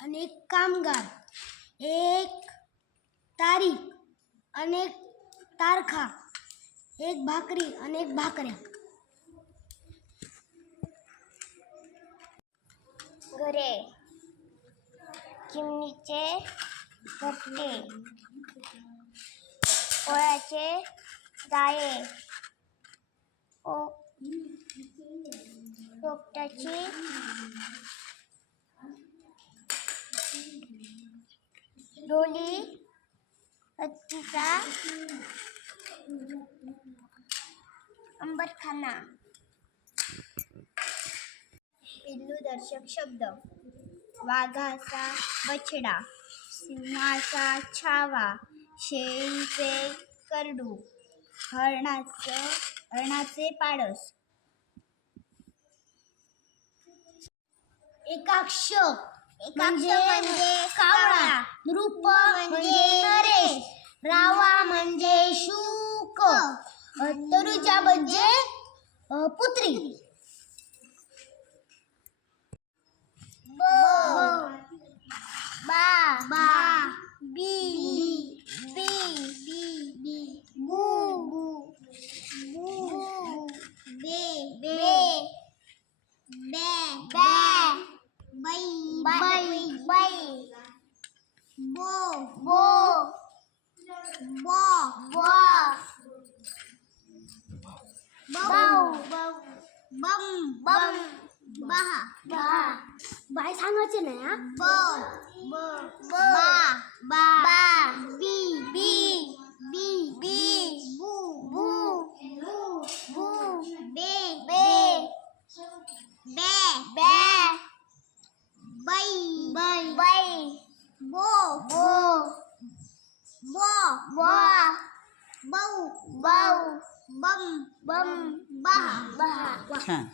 अनेक कामगार. एक तारीख अनेक तारखा. एक भाकरी अनेक भाकऱ्या. घरे. चिमणीचे घट्टे पोळ्याचे जाळे. ओ पोपटाची डोली हत्तीचा अंबरखाना. दर्शक शब्द. वाघाचा बछडा सिंहाचा छावा शेळीचे करडू हरणाचं हरणाचे पाडस. एकाक्ष म्हणजे म्हणजे कावळा नृप म्हणजे नरेश रावा म्हणजे शुक तरुजा म्हणजे पुत्री. ब बा बा बी बी बी बी बू बू बू बे बे बे बे बाई बाई बाई बो बो बो बो बाऊ बम बम बहा बहा बाय सांगायचे नाही हा ब ब बा बा बा बी बी बी बी बू बू बू बू बे बे बे बे बाई बाई बाई बो बो बो बो बाऊ बाऊ बम बम बहा बहा छान.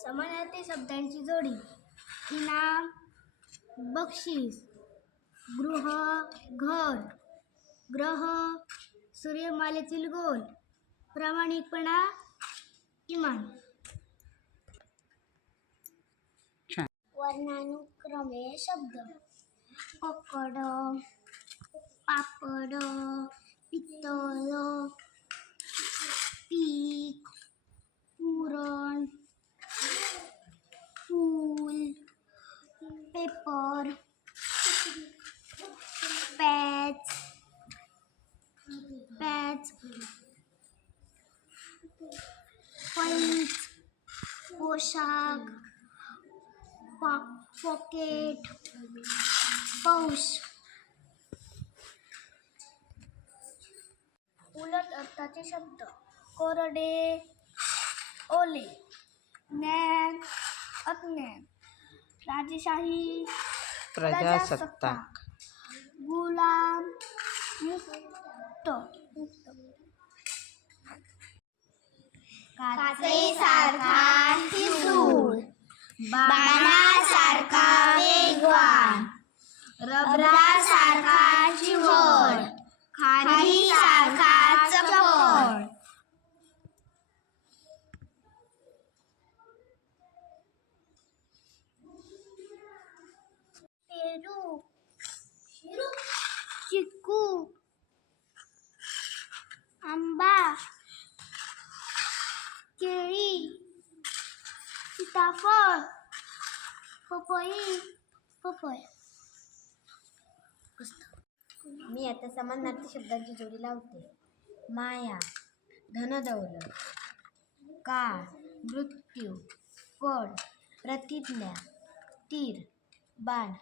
समानार्थी शब्दांची जोडी. इनाम बक्षीस गृह घर ग्रह सूर्यमालेतील गोल प्रामाणिकपणा इमान छान. वर्णानुक्रमे शब्द. पकड paporo, pitolo, peak, puron, pool, paper, pet, pet, point, poshak, pocket, pouch. उलट अर्थाचे शब्द. कोरडे ओले ज्ञान अज्ञान. राजेशाही प्रजासत्ताक. गुलाम मुक्त काचेसारखा ठिसूळ. बाणासारखा वेगवान. रबरासारखा सीताफळ पपई पपई मी आता समानार्थी शब्दांची जोडी लावते. माया धनदौलत काळ मृत्यू फळ प्रतिज्ञा तीर बाण.